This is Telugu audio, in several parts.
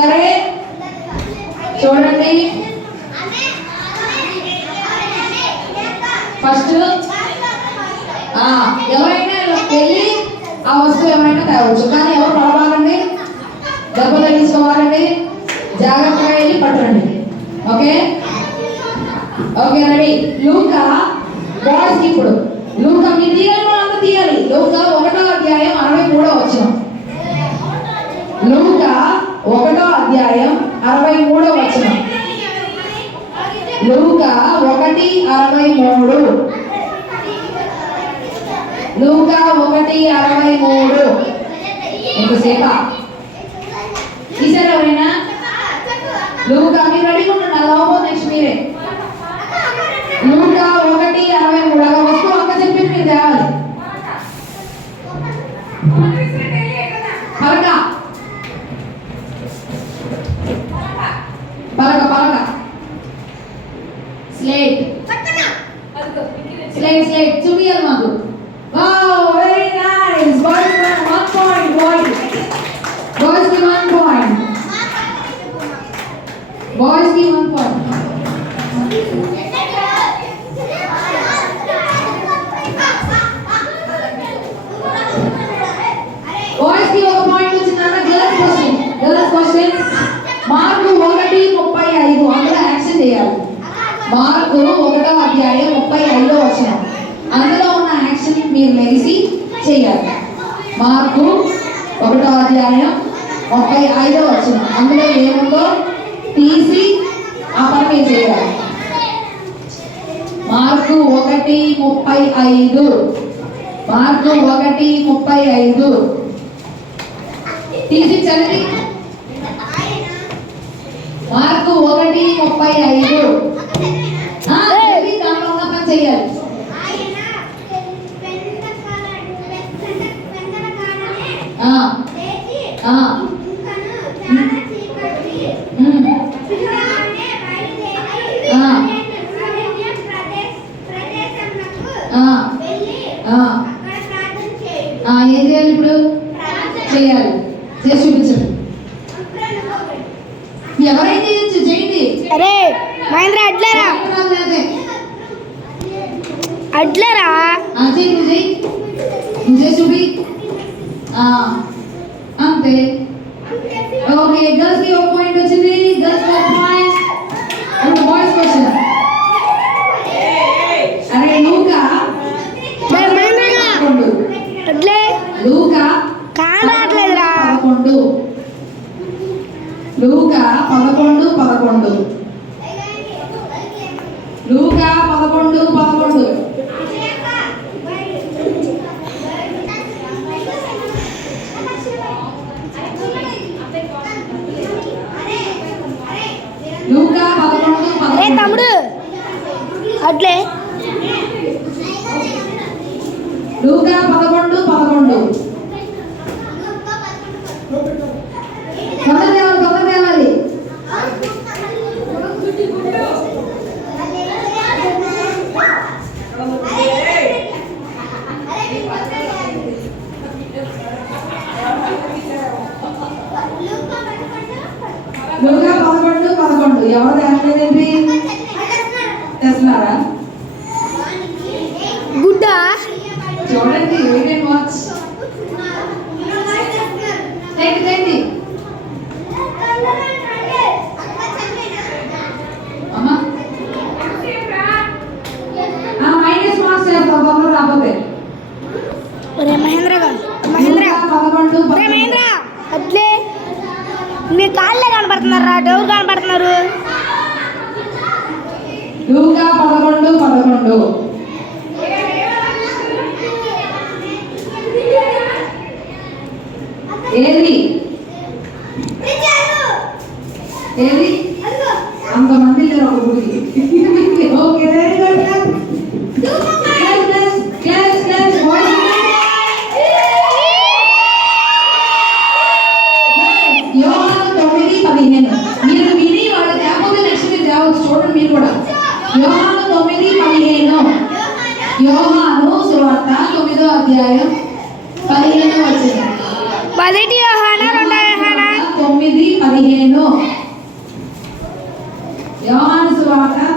సరే చూడండి, ఫస్ట్ ఎవరైనా వెళ్ళి ఆ వస్తువు ఏమైనా తేవచ్చు, కానీ ఎవరు పడబాగండి, దెబ్బలు తీసుకోవాలండి, జాగ్రత్తగా వెళ్ళి పట్టండి. Okay okay ready. లూకా బాయ్స్కి ఇప్పుడు లూకా మీరు తీయాలి, వాళ్ళంతా తీయాలి. లూకా 1వ అధ్యాయం 63వ వచనం. లూకా 1వ అధ్యాయం 63వ వచనం. లూకా 1:63. లూకా 1:63. ఎంతసేపా తీసారు ఎవరైనా? లూకా మీరు రెడీగా ఉండండి, అలా నెక్స్ట్ మీరే. లూకా 1:63. అలా వస్తూ అక్క చెప్పి మీరు తేవాలి. పలక పలక పలక స్లేట్ స్లేట్ స్లేట్ చూపియాలి మాకు. Wow very nice. Boys 1 point. Boys కి 1 పాయింట్. బాయ్స్ కి 1 పాయింట్. బాయ్స్ కి 1 పాయింట్ వచ్చిందన్న. Girls question mark 1:35. అందులో యాక్షన్ చేయాలి. మార్కు 1వ అధ్యాయం 35వ వచనం. అందులో ఉన్న యాక్షన్ మీరు లేసి చేయాలి. మార్కు 1వ అధ్యాయం 35వ వచనం. అందులో ఏముందో తీసి ఆ పని మీరు చేయాలి. మార్కు 1:35. మార్కు 1:35 తీసి చదివి. మార్కు 1:35 దాంట్లో ఉన్న పని చేయాలి. ఏం చేయాలి ఇప్పుడు? చేయాలి. చేసి చూపించండి. ఎవరైనా చేయొచ్చు, చేయండి. అరే మహేంద్ర అడ్లరా అడ్లరా నువ్వు చూపి. అంతే. ఓకే గర్ల్స్ కి 1 పాయింట్ వచ్చింది. Girls 1 point. ఇప్పుడు బాయ్స్ క్వశ్చన్. అరే లూకా అడ్లే లూకా కానట్లేదురా. 11. లూకా 11. లూకా 11. లూకా 11. ఏ తమ్ముడు అడ్లే లూకా 11. తొందర తేవాలి. లూకా 11. ఎవరు తేలేదేంటి? తెస్తున్నారా? గుడ్డ చూడండి, వెయిట్ అండ్ వాచ్. తేండి అమ్మా. మైనస్ మార్క్స్ చేస్తాం తొందర రాకపోతే. మహేంద్ర అట్లే మీ కాళ్ళే కనపడుతున్నారా? డోర్ కనపడుతున్నారు. లూకా 11. ఏది అంతమంది లేరు ఒక గుడికి. Okay very good. యోహాను 9:15. మీరు విని వాళ్ళు లేకపోతే నెక్స్ట్ మీరు తేవచ్చు. చూడండి మీరు కూడా. యోహాను 9:15. యోహాను సువార్త 9వ అధ్యాయం 15వ వచనం. 1 యోహాను 2 యోహాను 9:15.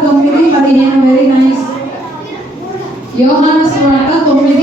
9:15 వెరీ నైస్. యోహాను సువార్త 9